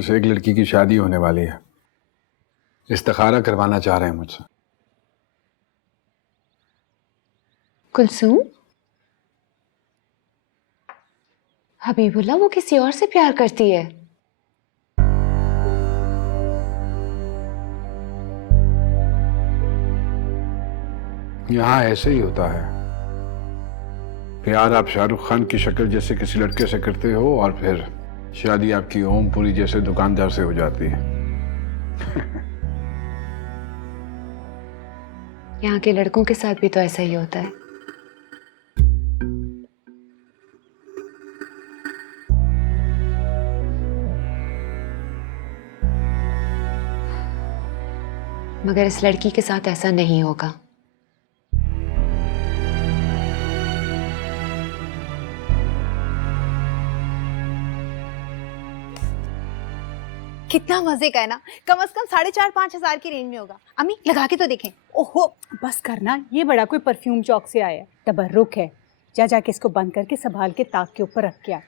में से एक लड़की की शादी होने वाली है, इस्तिखारा करवाना चाह रहे हैं मुझसे। कुलसूम, हबीबुल्लाह वो किसी और से प्यार करती है। यहाँ ऐसे ही होता है। प्यार आप शाहरुख खान की शक्ल जैसे किसी लड़के से करते हो और फिर शादी आपकी ओमपुरी जैसे दुकानदार से हो जाती है। यहाँ के लड़कों के साथ भी तो ऐसा ही होता है। मगर इस लड़की के साथ ऐसा नहीं होगा। कितना मजे का है ना। कम से कम 4,500-5,000 की रेंज में होगा। अम्मी लगा के तो देखें। ओहो बस करना, ये बड़ा कोई परफ्यूम चौक से आया है, तबर्रुक है। जा जाके इसको बंद करके संभाल के ताक के ऊपर रख के आ।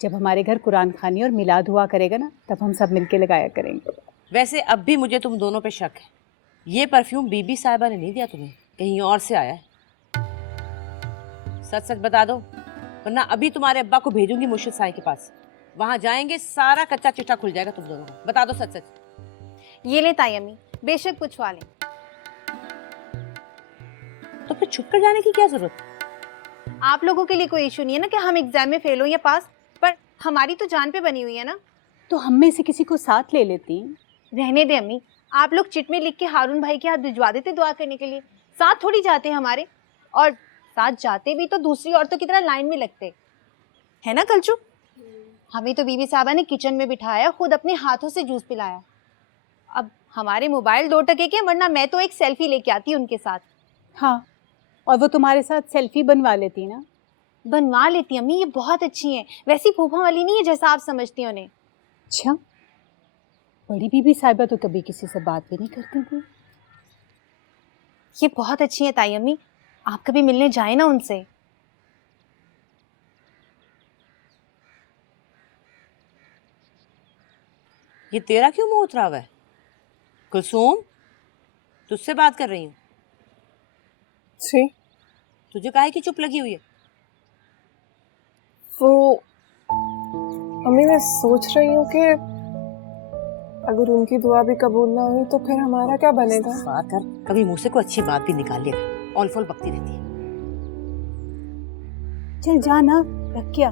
जब हमारे घर कुरान खानी और मिलाद हुआ करेगा ना, तब हम सब मिलके लगाया करेंगे। वैसे अब भी मुझे तुम दोनों पे शक है। ये परफ्यूम बीबी साहिबा ने नहीं दिया तुम्हें, कहीं और से आया है। सच सच बता दो, वरना अभी तुम्हारे अब्बा को भेजूंगी मुर्शिद साईं के पास। वहां जाएंगे, सारा कच्चा चिट्ठा खुल जाएगा तुम दोनों का। बता दो सच सच। ये ले ताई अम्मी, बेशक पूछवा लें। तो फिर छुप कर जाने की क्या जरूरत? आप लोगों के लिए कोई इशू नहीं है ना कि हम एग्जाम में फेल हो या पास, पर हमारी तो जान पे बनी हुई है ना। तो हम में से किसी को साथ ले लेती। रहने दे अम्मी, आप लोग चिट में लिख के हारून भाई के हाथ भिजवा देते दुआ करने के लिए। साथ थोड़ी जाते हमारे, और साथ जाते भी तो दूसरी औरतों की तरह लाइन में लगते है ना। कलचू, हमें तो बीबी साहबा ने किचन में बिठाया, खुद अपने हाथों से जूस पिलाया। अब हमारे मोबाइल 2 टके के, वरना मैं तो एक सेल्फी लेके आती उनके साथ। हाँ, और वो तुम्हारे साथ सेल्फी बनवा लेती ना। बनवा लेती अम्मी, ये बहुत अच्छी हैं। वैसी फूफा वाली नहीं है जैसा आप समझती हो उन्हें। अच्छा, बड़ी बीबी साहिबा तो कभी किसी से बात भी नहीं करती थी। ये बहुत अच्छी है ताई अम्मी, आप कभी मिलने जाए ना उनसे। ये तेरा क्यों मुंह उतरा हुआ है? कुलसूम, तुझसे बात कर रही हूँ। जी, तुझे काहे की चुप लगी हुई है? वो अम्मी मैं सोच रही हूँ कि अगर उनकी दुआ भी कबूल ना हुई तो फिर हमारा क्या बनेगा। बात कर, कभी मुंह से कोई अच्छी बात भी निकाल लिया कर। ऑल फॉल बकती रहती है। चल जा ना, रख क्या।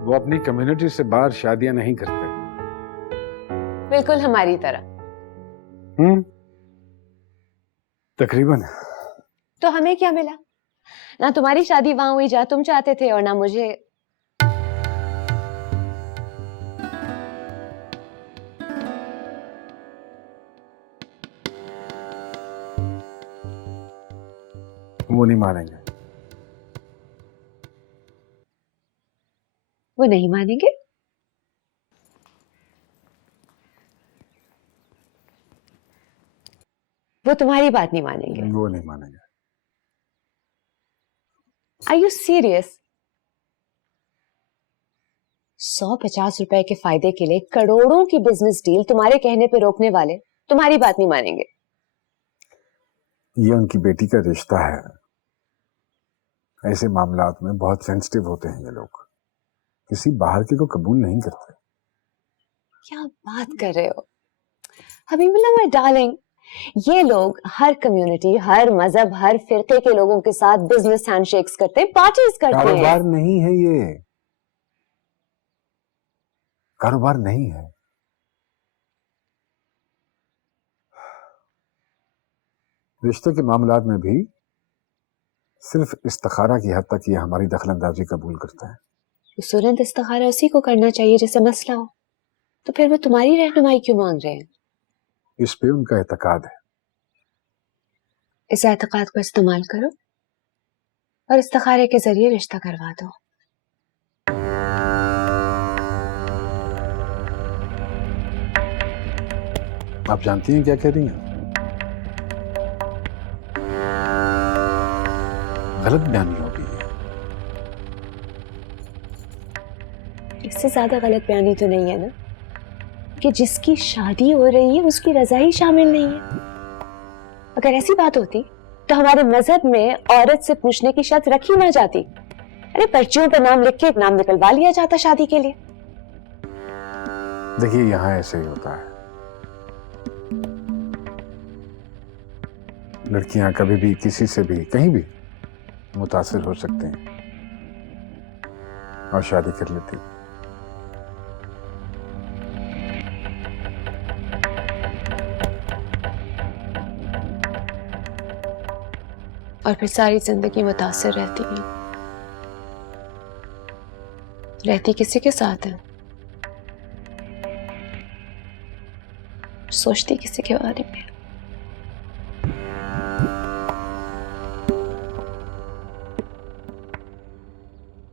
वो अपनी कम्युनिटी से बाहर शादियां नहीं करते। बिल्कुल हमारी तरह। तकरीबन। तो हमें क्या मिला? ना तुम्हारी शादी वहां हुई जहां तुम चाहते थे, और ना मुझे। वो नहीं मानेंगे। वो नहीं मानेंगे? वो तुम्हारी बात नहीं मानेंगे? वो नहीं मानेंगे। Are you serious? 150 रुपए के फायदे के लिए करोड़ों की बिजनेस डील तुम्हारे कहने पे रोकने वाले तुम्हारी बात नहीं मानेंगे? ये उनकी बेटी का रिश्ता है। ऐसे मामलात में बहुत सेंसिटिव होते हैं ये लोग। किसी बाहर के को कबूल नहीं करते। क्या बात कर रहे हो हबीबुल्लाह माय डार्लिंग? ये लोग हर कम्युनिटी, हर मजहब, हर फिरके के लोगों के साथ बिजनेस हैंडशेक्स करते हैं, पार्टीज करते हैं। कारोबार नहीं है ये, कारोबार नहीं है। रिश्ते के मामलात में भी सिर्फ इस्तिखारा की हद तक ये हमारी दखलंदाजी कबूल करता है। सूरत इस्तिखारा उसी को करना चाहिए जैसे मसला हो, तो फिर वो तुम्हारी रहनुमाई क्यों मांग रहे हैं? इस पे उनका एतकाद है। इस एतकाद को इस्तेमाल करो और इस्तिखारे के जरिए रिश्ता करवा दो। आप जानती हैं क्या कह रही हैं? गलत बयानी होगी। इससे ज्यादा गलत बयानी तो नहीं है ना कि जिसकी शादी हो रही है उसकी रजा ही शामिल नहीं है? अगर ऐसी बात होती तो हमारे मजहब में औरत से पूछने की शर्त रखी ना जाती। अरे पर्चियों पर नाम लिख के नाम निकलवा लिया जाता शादी के लिए। देखिए यहाँ ऐसे ही होता है, लड़कियां कभी भी किसी से भी कहीं भी मुतासिर हो सकते हैं और शादी कर लेती। और फिर सारी जिंदगी मुतासिर रहती है। रहती किसी के साथ है, सोचती किसी के बारे में।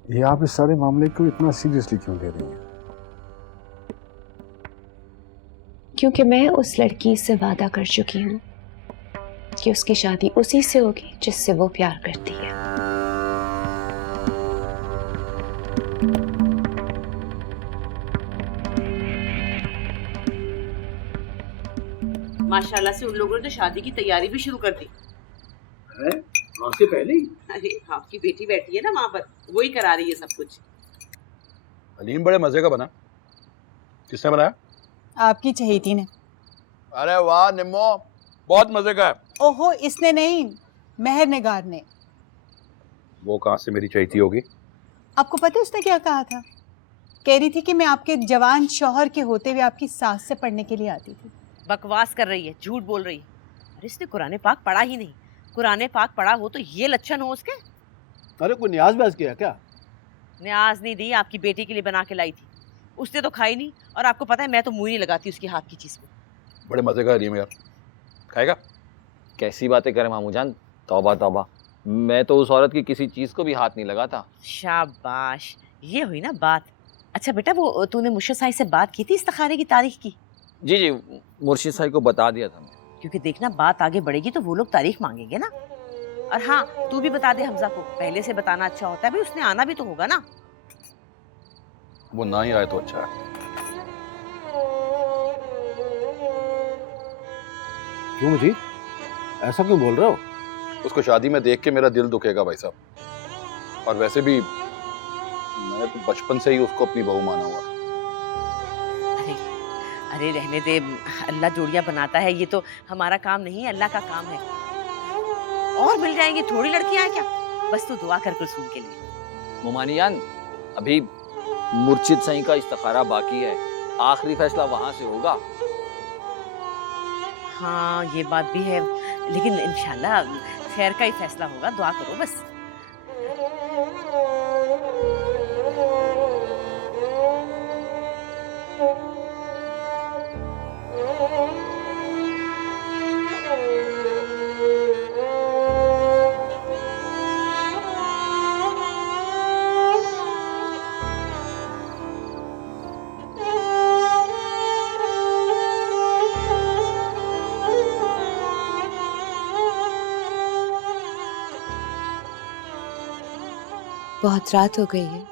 ये आप इस सारे मामले को इतना सीरियसली क्यों ले रही हैं? क्योंकि मैं उस लड़की से वादा कर चुकी हूं कि उसकी शादी उसी से होगी जिससे वो प्यार करती है। माशाल्लाह से उन लोगों ने तो शादी की तैयारी भी शुरू कर दी है आपसे पहले ही। अरे आपकी बेटी बैठी है ना वहाँ पर, वही करा रही है सब कुछ। हलीम बड़े मजे का बना। किसने बनाया? आपकी चहेती ने। अरे वाह निम्मो, बहुत मजे का है। ओहो, इसने नहीं, मेहर निगार ने। वो कहाँ से मेरी चहेती होगी? आपको पता है उसने क्या कहा था? कह रही थी कि मैं आपके जवान शौहर के होते हुए आपकी सास से पढ़ने के लिए आती थी। बकवास कर रही है, झूठ बोल रही है। अरे इसने कुरान पाक पढ़ा ही नहीं। कुरान पाक पढ़ा हो तो ये लक्षण हो उसके। अरे कोई न्याज ब्याज किया क्या? न्याज नहीं दी, आपकी बेटी के लिए बना के लाई थी। उसने तो खाई नहीं, और आपको पता है मैं तो मुंह ही नहीं लगाती उसके हाथ की चीज को। बड़े मजे का हलीम यार, खाएगा? कैसी बातें करें मामू जान, तौबा तौबा, मैं तो उस औरत की किसी चीज को भी हाथ नहीं लगाता। शाबाश, ये हुई ना बात। अच्छा बेटा, वो तूने मुर्शिद साहिब से बात की थी इस्तिखारे की तारीख की? जी जी, मुर्शिद साहिब को बता दिया था। क्योंकि देखना बात आगे बढ़ेगी तो वो लोग तारीख मांगेंगे ना। और हाँ, तू भी बता दे हमजा को, पहले से बताना अच्छा होता है भाई, उसने आना भी तो होगा ना। वो ना ही आए तो अच्छा है। क्यों मुझे ऐसा क्यों बोल रहे हो? उसको शादी में देख के मेरा दिल दुखेगा भाई साहब। और वैसे भी मैंने तो बचपन से ही उसको अपनी बहू माना हुआ था। अरे अरे रहने दे, अल्लाह जोड़ियां बनाता है, ये तो हमारा काम नहीं है, अल्लाह का काम है। और मिल जाएंगी, थोड़ी लड़कियां हैं क्या? बस तू दुआ कर कुलसूम के लिए। मोमानी जान, अभी मुर्शिद साईं का इस्तिखारा बाकी है, आखिरी फैसला वहां से होगा। हाँ ये बात भी है, लेकिन इंशाल्लाह खैर का ही फैसला होगा, दुआ करो बस। बहुत रात हो गई है,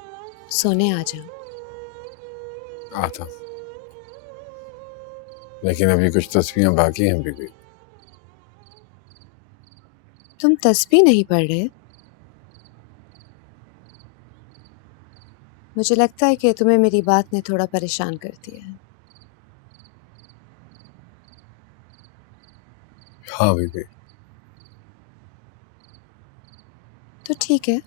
सोने आ जाओ। आता, लेकिन अभी कुछ तस्वीरें बाकी हैं बीबी। तुम तस्बीह नहीं पढ़ रहे? मुझे लगता है कि तुम्हें मेरी बात ने थोड़ा परेशान कर दिया है। हाँ बीबी। तो ठीक है,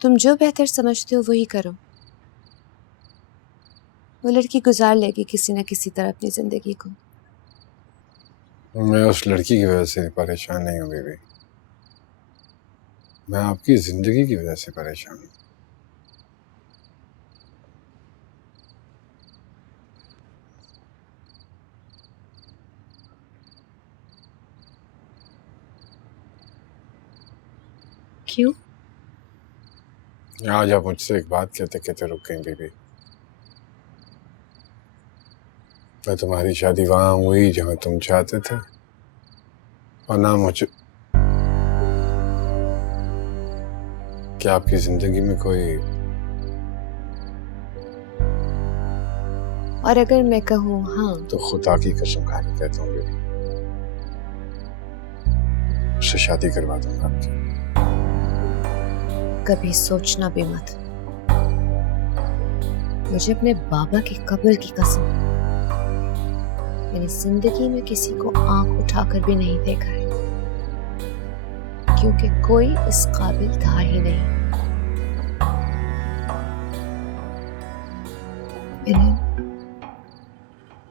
तुम जो बेहतर समझते हो वही करो। वो लड़की गुजार लेगी किसी न किसी तरह अपनी जिंदगी को। मैं उस लड़की की वजह से परेशान नहीं हूँ बीबी, मैं आपकी जिंदगी की वजह से परेशान हूँ। क्यों? आज आप मुझसे एक बात कहते कहते रुक गई बीबी। मैं तुम्हारी शादी वहां हुई जहां तुम चाहते थे, और ना मुझे क्या आपकी जिंदगी में कोई और अगर मैं कहूँ हाँ तो खुदा की कसम खाने कहता हूँ बेबी, उससे शादी करवा दूंगा आपकी। कभी सोचना भी मत। मुझे अपने बाबा की कब्र की कसम, मैंने जिंदगी में किसी को आंख उठाकर भी नहीं देखा है, क्योंकि कोई इस काबिल था ही नहीं।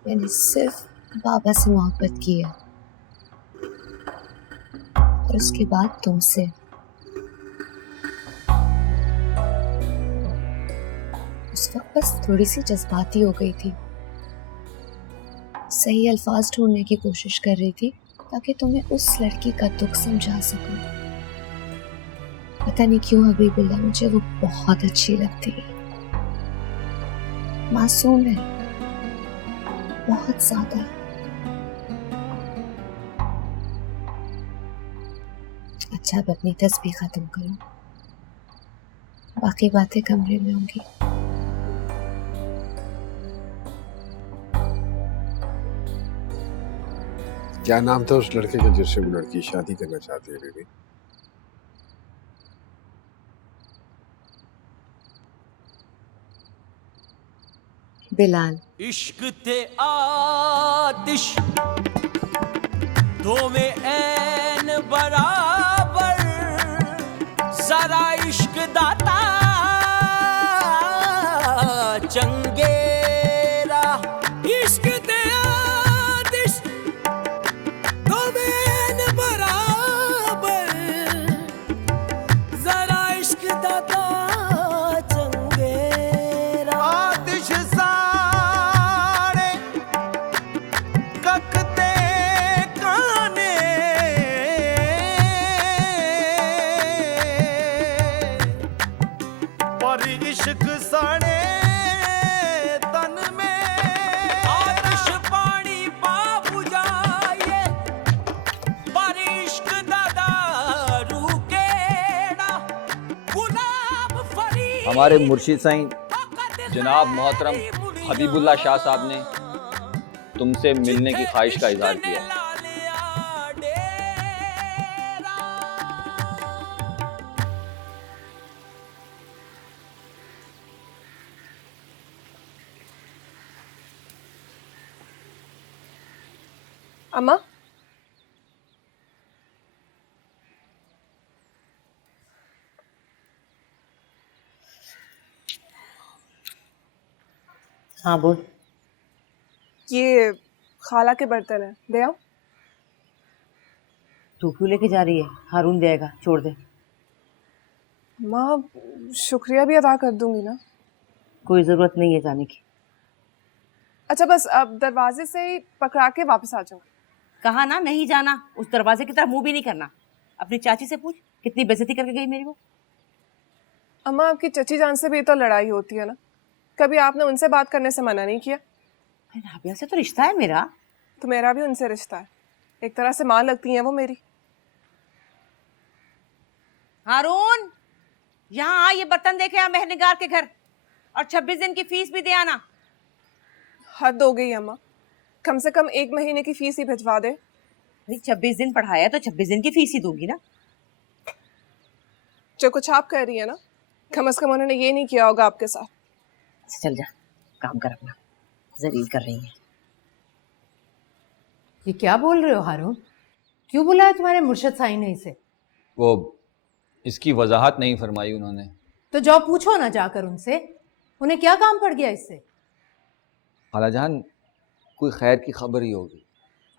मैंने सिर्फ बाबा से मोहब्बत की है और उसके बाद तुमसे। उस वक्त बस थोड़ी सी जज्बाती हो गई थी, सही अल्फाज ढूंढने की कोशिश कर रही थी ताकि तुम्हें उस लड़की का दुख समझा सकूं। पता नहीं क्यों हबीबुल्लाह मुझे वो बहुत अच्छी लगती है। मासूम है बहुत ज्यादा। अच्छा अब अपनी तस्बीह खत्म करो, बाकी बातें कमरे में होंगी। क्या नाम था उस लड़के का जिससे वो लड़की शादी करना चाहती है बेबी? बिलाल। इश्क ते आतिश दो में ऐन बराबर, जरा इश्क दाता चंगेरा। इश्क ते आतिश दो में ऐन बराबर, जरा इश्क दाता चंगेरा। आतिश इश्क साड़े तन में, आतिश पानी बाबू जाए, पर इश्क दादा रुकेड़ा। गुलाब फरी हमारे मुर्शिद साईं जनाब मोहतरम हबीबुल्लाह शाह साहब ने तुमसे मिलने की ख्वाहिश का इजहार किया है। अम्मा, हाँ बोल। ये खाला के बर्तन है, दे आओ। तू क्यों लेके जा रही है? हारून देगा, छोड़ दे। माँ शुक्रिया भी अदा कर दूंगी ना। कोई जरूरत नहीं है जाने की। अच्छा बस अब दरवाजे से ही पकड़ा के वापस आ जाऊंगा। कहा ना नहीं जाना, उस दरवाजे की तरफ मुंह भी नहीं करना। अपनी चाची से पूछ कितनी बेइज्जती करके गई मेरी वो। अम्मा आपकी चची जान से भी तो लड़ाई होती है ना, कभी आपने उनसे बात करने से मना नहीं किया? राबिया से तो रिश्ता है मेरा। तो मेरा भी उनसे रिश्ता है, एक तरह से मां लगती हैं वो मेरी। हारून यहाँ आ, ये बर्तन देखे आ मेहरनिगार के घर, और 26 दिन की फीस भी दे आना। हद हो गई अम्मा, कम से कम 1 महीने की फीस ही भिजवा दे। 26 दिन पढ़ाया तो 26 दिन की फीस ही दूंगी ना। जो कुछ आप कह रही है ना, कम से कम उन्होंने ये नहीं किया होगा आपके साथ। चल जा, काम कर अपना, जलील कर रही है। ये क्या बोल रहे हो हारून? क्यों बुलाया तुम्हारे मुर्शिद साईं ने इसे? वो इसकी वजाहत नहीं फरमाई उन्होंने। तो जाओ पूछो ना जाकर उनसे, उन्हें क्या काम पड़ गया इससे? खालाजान कोई खैर की खबर ही होगी।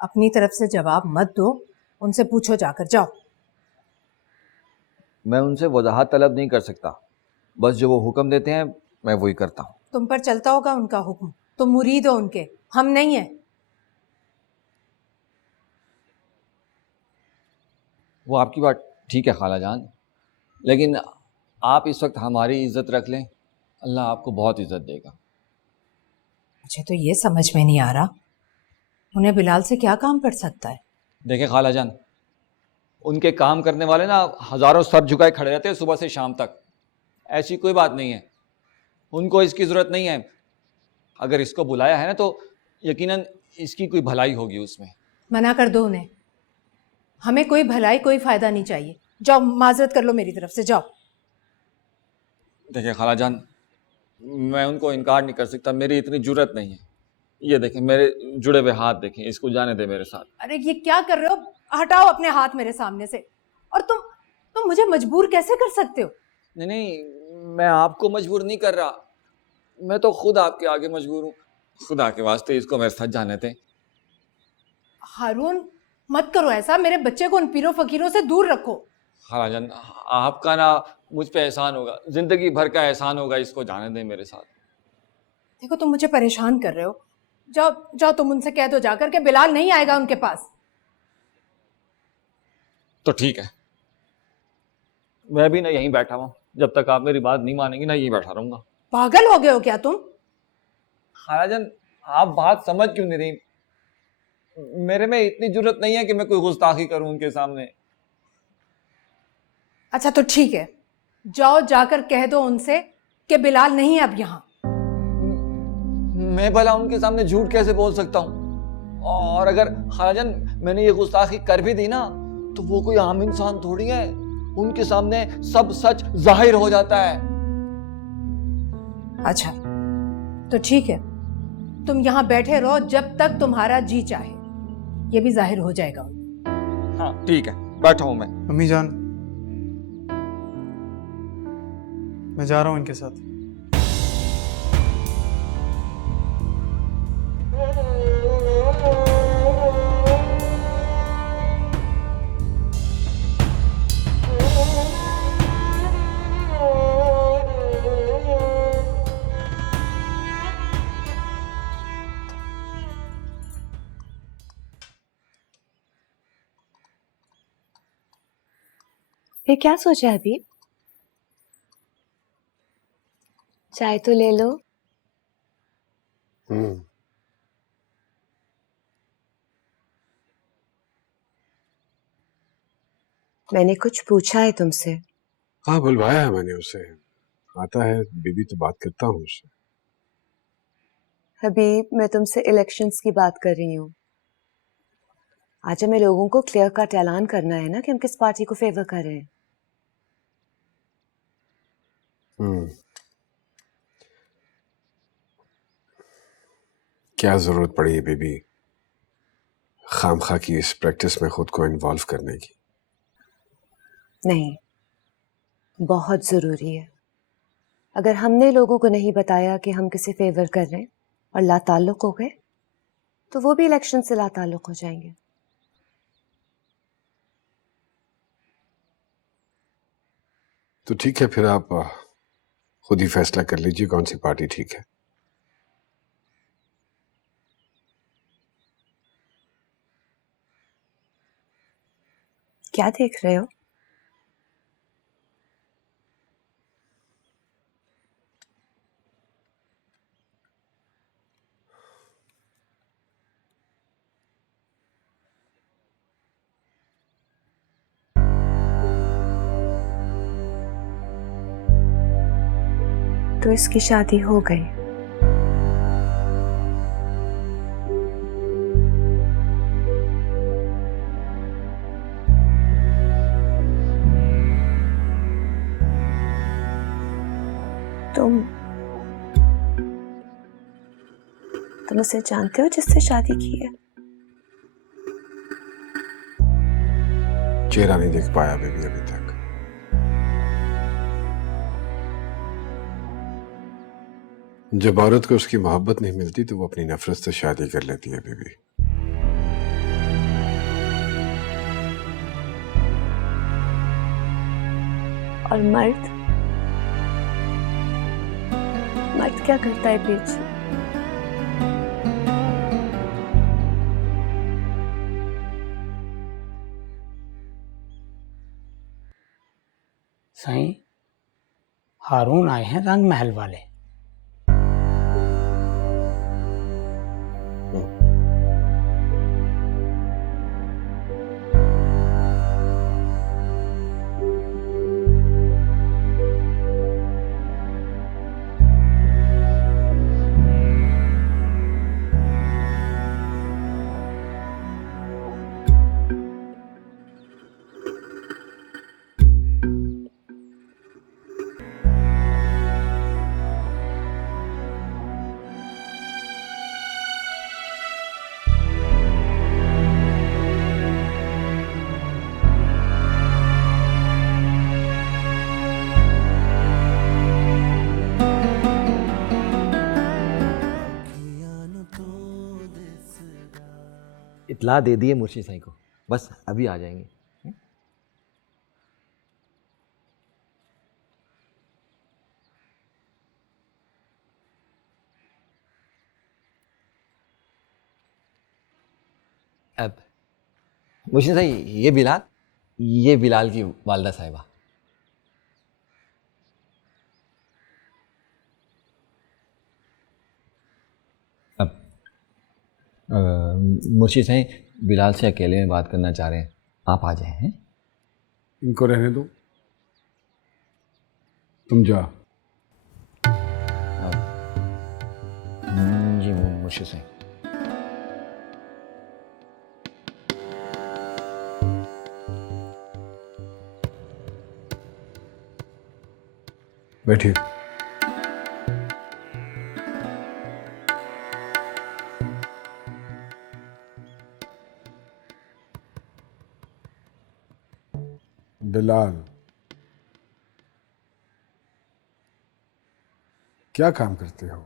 अपनी तरफ से जवाब मत दो, उनसे पूछो जाकर, जाओ। मैं उनसे वजाहत तलब नहीं कर सकता, बस जो वो हुक्म देते हैं मैं वही करता हूँ। तुम पर चलता होगा उनका हुक्म, तुम मुरीद हो उनके, हम नहीं है। वो आपकी बात ठीक है खालाजान, लेकिन आप इस वक्त हमारी इज्जत रख लें, अल्लाह आपको बहुत इज्जत देगा। मुझे तो ये समझ में नहीं आ रहा, उन्हें बिलाल से क्या काम पड़ सकता है? देखें खालाजान, उनके काम करने वाले ना हज़ारों सर झुकाए खड़े रहते हैं सुबह से शाम तक। ऐसी कोई बात नहीं है, उनको इसकी ज़रूरत नहीं है। अगर इसको बुलाया है ना तो यकीनन इसकी कोई भलाई होगी उसमें। मना कर दो उन्हें, हमें कोई भलाई कोई फायदा नहीं चाहिए। जाओ माजरत कर लो मेरी तरफ से, जाओ। देखिए खालाजान, मैं उनको इनकार नहीं कर सकता, मेरी इतनी जुर्रत नहीं है। ये देखें मेरे जुड़े हुए हाथ, देखें, इसको जाने दे मेरे साथ। अरे ये क्या कर रहे हो? हटाओ अपने हाथ मेरे सामने से। और तुम मुझे मजबूर कैसे कर सकते हो? नहीं नहीं, मैं आपको मजबूर नहीं कर रहा, मैं तो खुद आपके आगे मजबूर हूँ। खुदा के वास्ते इसको मेरे साथ जाने दें। हारून मत करो ऐसा, मेरे बच्चे को उन पीरों फकीरों से दूर रखो। खालाजान, आपका ना मुझ पे एहसान होगा, जिंदगी भर का एहसान होगा, इसको जाने दें मेरे साथ। देखो तुम मुझे परेशान कर रहे हो, जाओ जाओ, तुम उनसे कह दो जाकर के बिलाल नहीं आएगा उनके पास। तो ठीक है, मैं भी ना यहीं बैठा हूँ, जब तक आप मेरी बात नहीं मानेंगी ना यहीं बैठा रहूंगा। पागल हो गए हो क्या तुम? खालाजान, आप बात समझ क्यों नहीं रही? मेरे में इतनी जुर्रत नहीं है कि मैं कोई गुस्ताखी करूं उनके सामने। अच्छा तो ठीक है, जाओ जाकर कह दो उनसे कि बिलाल नहीं है अब यहाँ। मैं भला उनके सामने झूठ कैसे बोल सकता हूँ? और अगर खालाजान मैंने ये गुस्ताखी कर भी दी ना तो वो कोई आम इंसान थोड़ी है, उनके सामने सब सच जाहिर हो जाता है। अच्छा तो ठीक है, तुम यहाँ बैठे रहो जब तक तुम्हारा जी चाहे, ये भी जाहिर हो जाएगा। हाँ ठीक है, बैठा हूं मैं। अम्मी जान, मैं जा रहा हूँ इनके साथ। ये क्या सोचा है अभी? चाय तो ले लो। मैंने कुछ पूछा है तुमसे? हाँ, बुलवाया है मैंने उसे, आता है बीबी तो बात करता हूँ उससे। हबीब, मैं तुमसे इलेक्शंस की बात कर रही हूँ। आज हमें लोगों को क्लियर कट ऐलान करना है ना कि हम किस पार्टी को फेवर कर रहे हैं। क्या जरूरत पड़ी है बीबी खामखा की इस प्रैक्टिस में खुद को इन्वॉल्व करने की? नहीं, बहुत जरूरी है। अगर हमने लोगों को नहीं बताया कि हम किसे फेवर कर रहे हैं और लाताल्लुक हो गए तो वो भी इलेक्शन से लाताल्लुक हो जाएंगे। तो ठीक है, फिर आप खुद ही फैसला कर लीजिए कौन सी पार्टी ठीक है। क्या देख रहे हो? तो इसकी शादी हो गई। तुम उसे जानते हो जिससे शादी की है? चेहरा नहीं देख पाया बेबी अभी तक। जब औरत को उसकी मोहब्बत नहीं मिलती तो वो अपनी नफरत से शादी कर लेती है बेबी। और मर्द क्या करता है पीछे? साईं, हारून आए हैं रंग महल वाले। इतला दे दिए मुर्शिद साईं को, बस अभी आ जाएंगे। अब मुर्शिद साईं, ये बिलाल की वालदा साहिबा। अब मुर्शिद साईं बिलाल से अकेले में बात करना चाह रहे हैं, आप आ जाएं। हैं? इनको रहने दो, तुम जा। जी मुर्शिद साईं। बैठिए। बिलाल, क्या काम करते हो?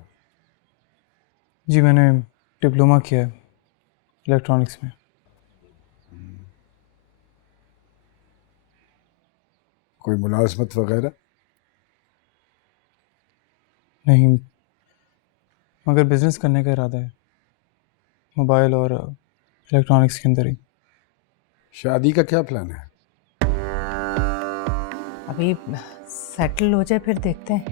जी मैंने डिप्लोमा किया है इलेक्ट्रॉनिक्स में। कोई मुलाजमत वगैरह? नहीं, मगर बिजनेस करने का इरादा है, मोबाइल और इलेक्ट्रॉनिक्स के अंदर ही। शादी का क्या प्लान है? अभी सेटल हो जाए फिर देखते हैं।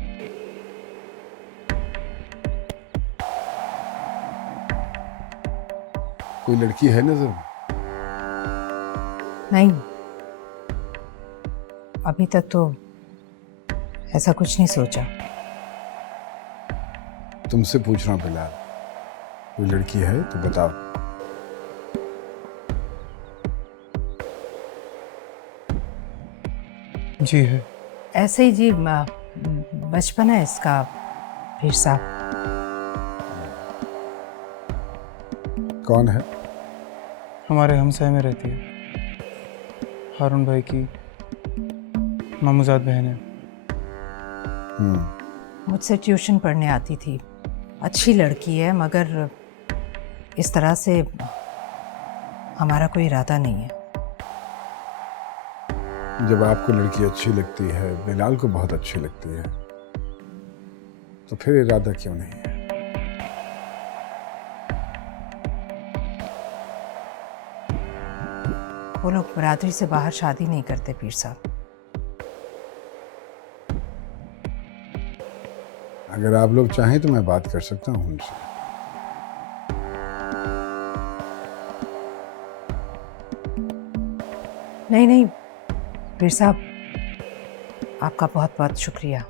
कोई लड़की है नजर में? नहीं, अभी तक तो ऐसा कुछ नहीं सोचा। तुमसे पूछ रहा हूं बिलाल, कोई लड़की है तो बताओ। जी है। ऐसे ही जी, बचपन है इसका पीर साहब। कौन है? हमारे हमसाए में रहती है, हारून भाई की मामूजाद बहन है। मुझसे ट्यूशन पढ़ने आती थी, अच्छी लड़की है, मगर इस तरह से हमारा कोई इरादा नहीं है। जब आपको लड़की अच्छी लगती है, बिलाल को बहुत अच्छी लगती है, तो फिर इरादा क्यों नहीं है? वो लोग बरादरी से बाहर शादी नहीं करते पीर साहब। अगर आप लोग चाहें तो मैं बात कर सकता हूँ उनसे। नहीं नहीं पीर साहब, आपका बहुत बहुत शुक्रिया।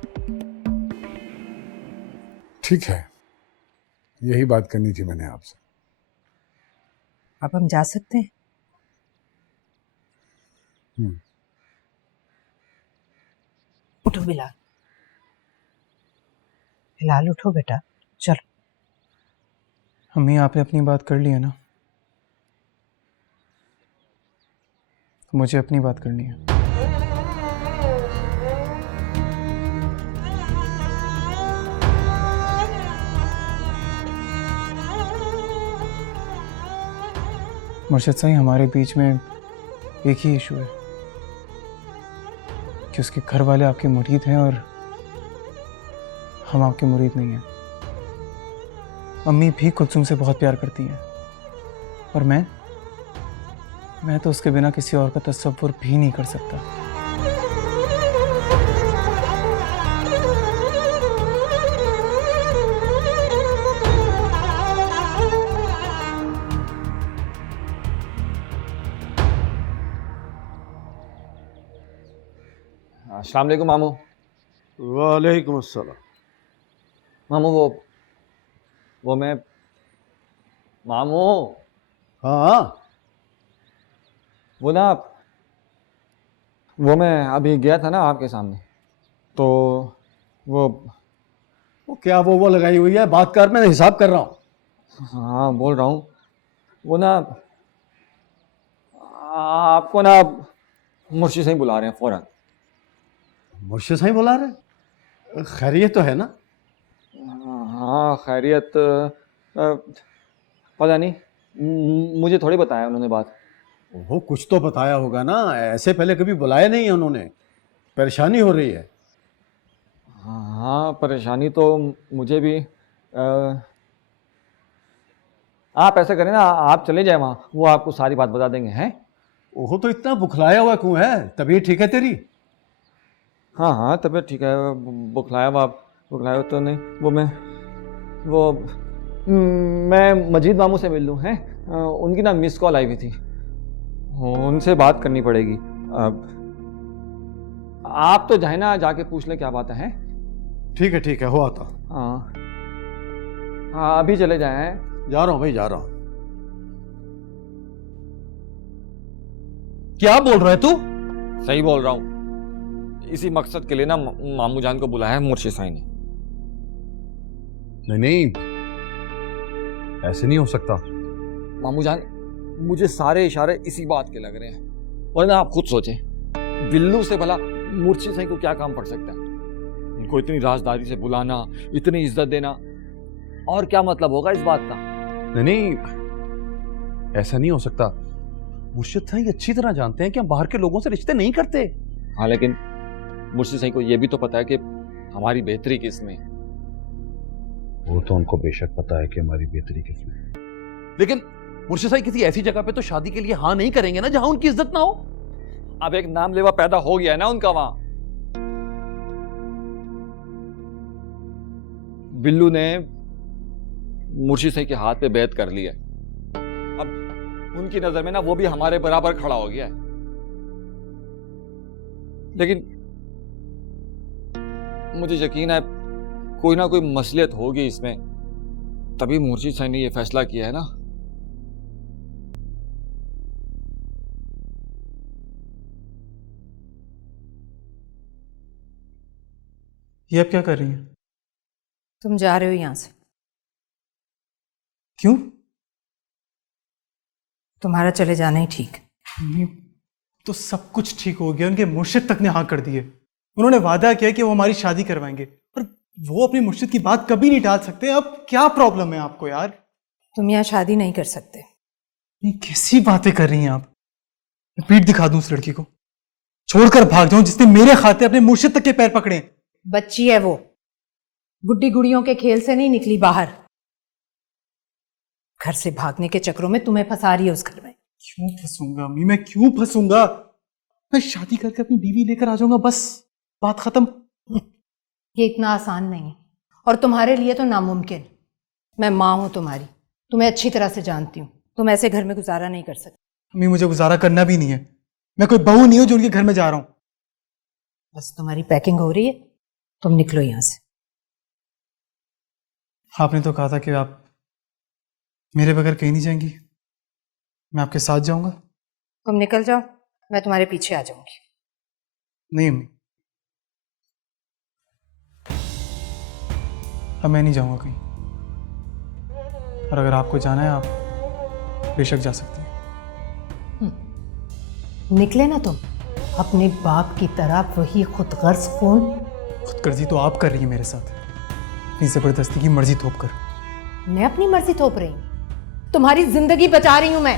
ठीक है, यही बात करनी थी मैंने आपसे। अब हम जा सकते हैं? उठो बिलाल, बिलाल उठो बेटा, चलो। अम्मी, आपने अपनी बात कर ली है ना, तो मुझे अपनी बात करनी है। मुर्शिद साईं, हमारे बीच में एक ही इशू है कि उसके घर वाले आपके मुरीद हैं और हम आपके मुरीद नहीं हैं। अम्मी भी कुलसुम से बहुत प्यार करती हैं, और मैं तो उसके बिना किसी और का तसव्वुर भी नहीं कर सकता। अस्सलाम वालेकुम मामू। वालेकुम अस्सलाम। मामू वो मैं मामू, हाँ, वो ना, वो मैं अभी गया था ना आपके सामने, तो वो क्या वो लगाई हुई है? बात कर, मैं हिसाब कर रहा हूँ। हाँ बोल रहा हूँ, वो ना आपको ना मुर्शिद साईं बुला रहे हैं फौरन। मुर्शिद साईं बुला रहे? खैरियत तो है ना? हाँ खैरियत, पता नहीं, मुझे थोड़ी बताया उन्होंने बात। वो कुछ तो बताया होगा ना, ऐसे पहले कभी बुलाया नहीं है उन्होंने। परेशानी हो रही है। हाँ परेशानी तो मुझे भी। आप ऐसा करें ना, आप चले जाए वहाँ, वो आपको सारी बात बता देंगे। हैं वो तो इतना बुखलाया हुआ क्यों है? तबीयत ठीक है तेरी? हाँ हाँ तबीयत ठीक है। बुखलाया हुआ तो नहीं। मैं मजीद मामू से मिल लूँ। हैं उनकी ना मिस कॉल आई हुई थी, उनसे बात करनी पड़ेगी। आप तो जाए ना, जाके पूछ ले क्या बात है। ठीक है, हो आता। हाँ अभी चले जाए। जा रहा हूँ भाई, जा रहा हूँ। क्या बोल रहा है तू? सही बोल रहा हूँ। इसी मकसद के लिए ना मामू जान को बुलाया है मुर्शिद साईं ने। नहीं, ऐसे नहीं हो सकता। मामू जान, मुझे सारे इशारे इसी बात के लग रहे हैं। वरना आप खुद सोचें, बिल्लू से भला मुर्शिद साईं को क्या काम पड़ सकता है? उनको इतनी राजदारी से बुलाना, इतनी इज्जत देना, और क्या मतलब होगा इस बात का? नहीं, ऐसा नहीं हो सकता। मुर्शिद साईं अच्छी तरह जानते हैं कि हम बाहर के लोगों से रिश्ते नहीं करते। हाँ लेकिन मुर्शिद साईं को यह भी तो पता है कि हमारी बेहतरी किस में। वो तो उनको बेशक पता है कि हमारी बेहतरी किस में, लेकिन मुर्शिद साईं किसी ऐसी जगह पे तो शादी के लिए हाँ नहीं करेंगे ना जहां उनकी इज्जत ना हो। अब एक नाम लेवा पैदा हो गया है ना उनका वहां। बिल्लू ने मुर्शिद साईं के हाथ पे बैत कर ली है। अब उनकी नजर में ना वो भी हमारे बराबर खड़ा हो गया है। लेकिन मुझे यकीन है कोई ना कोई मसलियत होगी इसमें, तभी मुर्शिद साईं ने ये फैसला किया है ना। ये अब क्या कर रही हैं? तुम जा रहे हो यहाँ से? क्यों? तुम्हारा चले जाना ही ठीक। तो सब कुछ ठीक हो गया। उनके मुर्शिद तक ने हाँ कर दिए। उन्होंने वादा किया कि वो हमारी शादी करवाएंगे, पर वो अपने मुर्शिद की बात कभी नहीं टाल सकते। अब क्या प्रॉब्लम है आपको यार? तुम यहाँ शादी नहीं कर सकते। ये कैसी बातें कर रही हैं आप? पीठ दिखा दूं उस लड़की को, छोड़कर भाग जाऊं जिसने मेरे खाते अपने मुर्शिद तक के पैर पकड़े। बच्ची है वो, गुड्डी गुड़ियों के खेल से नहीं निकली बाहर। घर से भागने के चक्रों में तुम्हें फंसा रही है उस घर में। क्यों फंसूंगा अम्मी? मैं क्यों फंसूंगा? मैं शादी करके अपनी बीवी लेकर आ जाऊंगा, बस बात खत्म। ये इतना आसान नहीं है, और तुम्हारे लिए तो नामुमकिन। मैं माँ हूं तुम्हारी, तुम्हें अच्छी तरह से जानती हूँ। तुम ऐसे घर में गुजारा नहीं कर सकती। अम्मी मुझे गुजारा करना भी नहीं है। मैं कोई बहू नहीं हूं जो उनके घर में जा रहा हूं। बस तुम्हारी पैकिंग हो रही है, तुम निकलो यहां से। आपने तो कहा था कि आप मेरे बगैर कहीं नहीं जाएंगी। मैं आपके साथ जाऊंगा। तुम निकल जाओ, मैं तुम्हारे पीछे आ जाऊंगी। नहीं अम्मी, अब मैं नहीं जाऊंगा कहीं। और अगर आपको जाना है, आप बेशक जा सकती हैं। निकले ना तुम अपने बाप की तरह, वही खुदगर्ज खून। खुदगर्जी तो आप कर रही हैं मेरे साथ, अपनी जबरदस्ती की मर्जी थोप कर। मैं अपनी मर्जी थोप रही हूँ? तुम्हारी जिंदगी बचा रही हूं मैं।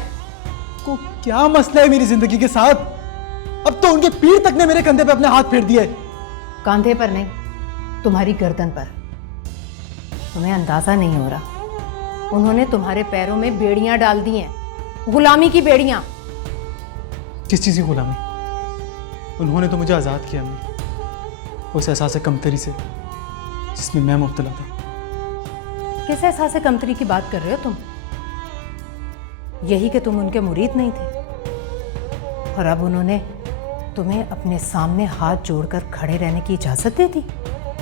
को क्या मसला है मेरी जिंदगी के साथ? अब तो उनके पीर तक ने मेरे कंधे पे अपने हाथ फेर दिए। कांधे पर नहीं, तुम्हारी गर्दन पर। तुम्हें अंदाजा नहीं हो रहा, उन्होंने तुम्हारे पैरों में बेड़ियां डाल दी हैं, गुलामी की बेड़ियां। किस चीज की गुलामी? उन्होंने तो मुझे आजाद किया अम्मी, उस एहसास कमतरी से जिसमें मैं मुब्तला था। किस एहसास कमतरी की बात कर रहे हो तुम? यही कि तुम उनके मुरीद नहीं थे, और अब उन्होंने तुम्हें अपने सामने हाथ जोड़कर खड़े रहने की इजाजत दे दी।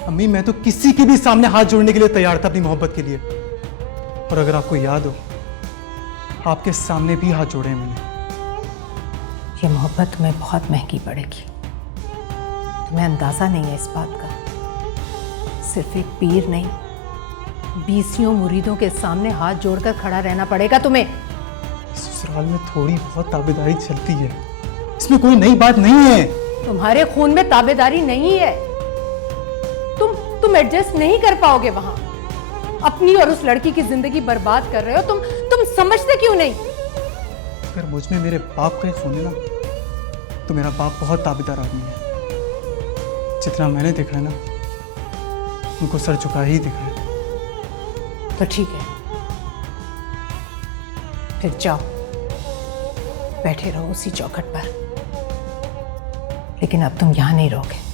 अम्मी मैं तो किसी के भी सामने हाथ जोड़ने के लिए तैयार था अपनी मोहब्बत के लिए। और अगर आपको याद हो, आपके सामने भी हाथ जोड़े हैं मैंने। ये मोहब्बत तुम्हें बहुत महंगी पड़ेगी। तुम्हें अंदाजा नहीं है इस बात का। सिर्फ एक पीर नहीं, 20 मुरीदों के सामने हाथ जोड़कर खड़ा रहना पड़ेगा तुम्हें। ससुराल में थोड़ी बहुत ताबेदारी चलती है, इसमें कोई नई बात नहीं है। तुम्हारे खून में ताबेदारी नहीं है। तुम एडजस्ट नहीं कर पाओगे वहां। अपनी और उस लड़की की जिंदगी बर्बाद कर रहे हो। तुम समझते क्यों नहीं? अगर मुझ में मेरे बाप का ही खून है ना, तो मेरा बाप बहुत ताबेदार आदमी है। जितना मैंने देखा है ना, उनको सर झुका ही दिखा है। तो ठीक है, फिर जाओ, बैठे रहो उसी चौखट पर, लेकिन अब तुम यहां नहीं रहोगे।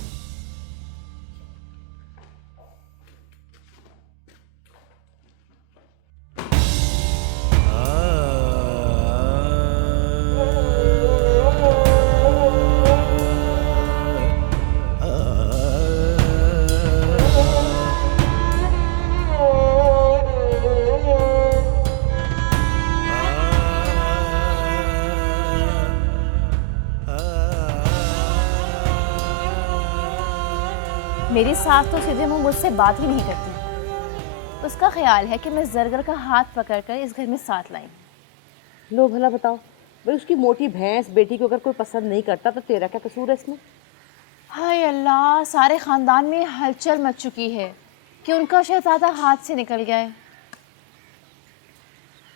मेरी सास तो सीधे मुंह मुझसे बात ही नहीं करती। उसका ख्याल है कि मैं जरगर का हाथ पकड़कर इस घर में साथ लाई। लो भला बताओ, भाई उसकी मोटी भैंस बेटी को अगर कोई पसंद नहीं करता तो तेरा क्या कसूर है इसमें? हाय अल्लाह, सारे खानदान में हलचल मच चुकी है कि उनका शहजादा हाथ से निकल गया है।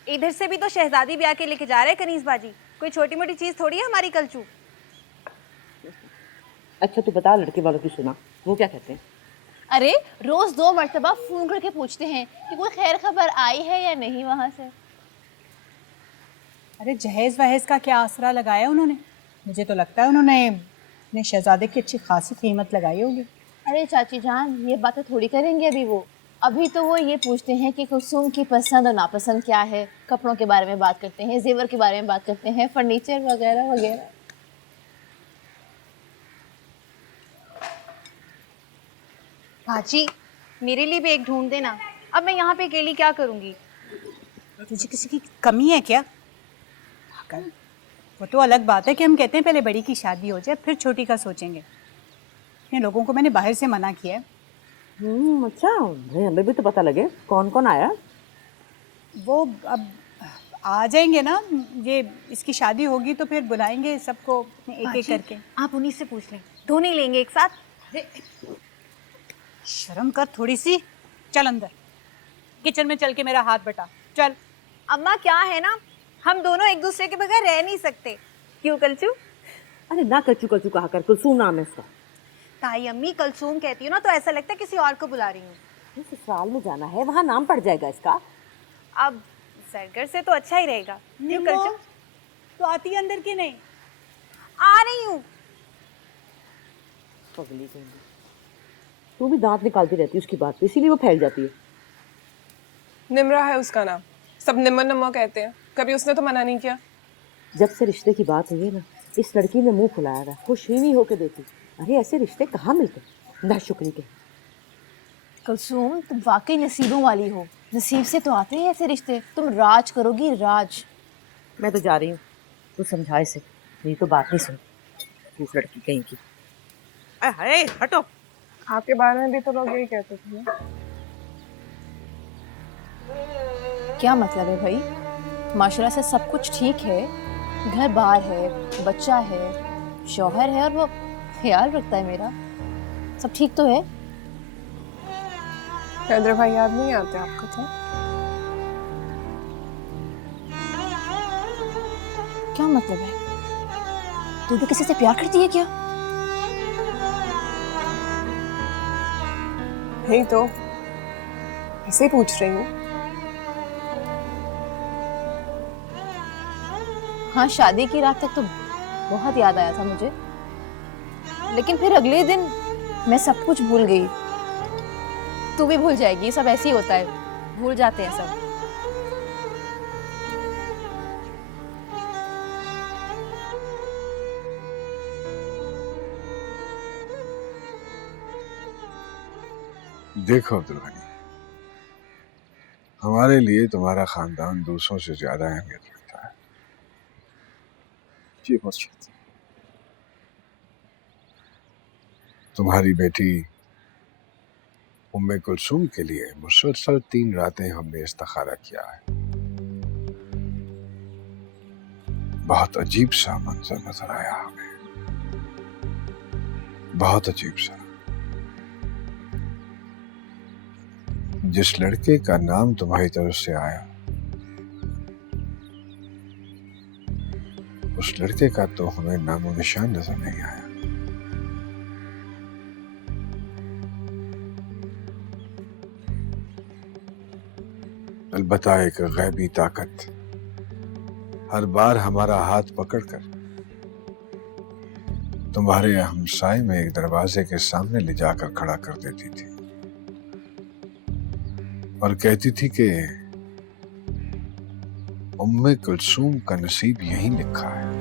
इधर से भी तो शहजादी ब्याह के लेके जा रहे हैं कनीज बाजी, कोई छोटी मोटी चीज थोड़ी है हमारी कलचू। अच्छा तू बता, लड़के वालों की सुना, वो क्या कहते हैं? अरे रोज 2 मर्तबा फोन करके पूछते हैं कि कोई खैर खबर आई है या नहीं वहां से। अरे जहेज वहेज का क्या आसरा लगाया उन्होंने? मुझे तो लगता है उन्होंने अपने शहजादे की अच्छी खासी कीमत लगाई होगी। अरे चाची जान, ये बातें थोड़ी करेंगे अभी वो। अभी तो वो ये पूछते हैं कि कुसुम की पसंद और नापसंद क्या है, कपड़ों के बारे में बात करते हैं, जेवर के बारे में बात करते हैं, फर्नीचर वगैरह वगैरह। भाजी मेरे लिए भी एक ढूंढ देना, अब मैं यहाँ पे अकेली क्या करूँगी? तुझे किसी की कमी है क्या? वो तो अलग बात है कि हम कहते हैं पहले बड़ी की शादी हो जाए फिर छोटी का सोचेंगे। इतने लोगों को मैंने बाहर से मना किया है। अच्छा भाई, हमें भी तो पता लगे कौन कौन आया। वो अब आ जाएंगे ना, ये इसकी शादी होगी तो फिर बुलाएंगे सबको एक एक करके। आप उन्हीं से पूछ लें, दो नहीं लेंगे एक साथ? शर्म कर थोड़ी सी। चल अंदर, किचन में चल के मेरा हाथ बटा। चल। अम्मा क्या है ना, हम दोनों एक दूसरे के बगैर रह नहीं सकते। क्यों कलचू? अरे ना कलचू कलचू कहा कर, कुलसूम नाम है इसका। ताई अम्मी कलसूम कहती हूँ ना तो ऐसा लगता है किसी और को बुला रही हूँ। ससुराल में जाना है, वहाँ नाम पड़ जाएगा इसका। अब सरगर से तो अच्छा ही रहेगा। क्यों कलचू? तो आती है अंदर की नहीं? आ रही हूँ। पगली कहेंगी, तू भी दांत निकालती रहती है उसकी बात पे, इसीलिए वो फैल जाती है। निम्रा है उसका नाम, सब निम्मन नम्मा कहते हैं, कभी उसने तो मना नहीं किया। जब से रिश्ते की बात हुई है ना, इस लड़की ने मुंह फुलाया था, खुश ही नहीं होके देखी। अरे ऐसे रिश्ते कहाँ मिलते, ना शुक्री के। कुलसूम तुम वाकई नसीबों वाली हो, नसीब से तो आते हैं ऐसे रिश्ते। तुम राज करोगी राज। मैं तो जा रही हूँ, तू समझा इसे, मेरी तो बात नहीं सुन उस लड़की कहीं की। अरे हटो। आपके बारे में भी तो लोग यही कहते थे। क्या मतलब है भाई? माशाल्लाह से सब कुछ ठीक है, घर बार है, बच्चा है, शौहर है और वो ख्याल रखता है मेरा। सब ठीक तो है। हैदर भाई याद नहीं आते आपको? तो क्या मतलब है? तू भी किसी से प्यार करती है क्या? नहीं तो ऐसे ही पूछ रही हूँ। हाँ, शादी की रात तक तो बहुत याद आया था मुझे, लेकिन फिर अगले दिन मैं सब कुछ भूल गई। तू भी भूल जाएगी, सब ऐसे ही होता है, भूल जाते हैं सब। देखो अब्दुल गनी, हमारे लिए तुम्हारा खानदान दूसरों से ज्यादा अहमियत रखता है। जी मुर्शिद। तुम्हारी बेटी उम्मे कुलसूम के लिए मुसलसल 3 रातें हमने इस्तिखारा किया है। बहुत अजीब सा मंजर नजर आया हमें, बहुत अजीब सा। जिस लड़के का नाम तुम्हारी तरफ से आया उस लड़के का तो हमें नामो निशान नजर नहीं आया। अलबत्ता एक गैबी ताकत हर बार हमारा हाथ पकड़कर तुम्हारे हमसाए में एक दरवाजे के सामने ले जाकर खड़ा कर देती थी और कहती थी कि उम्मे कुलसूम का नसीब यहीं लिखा है।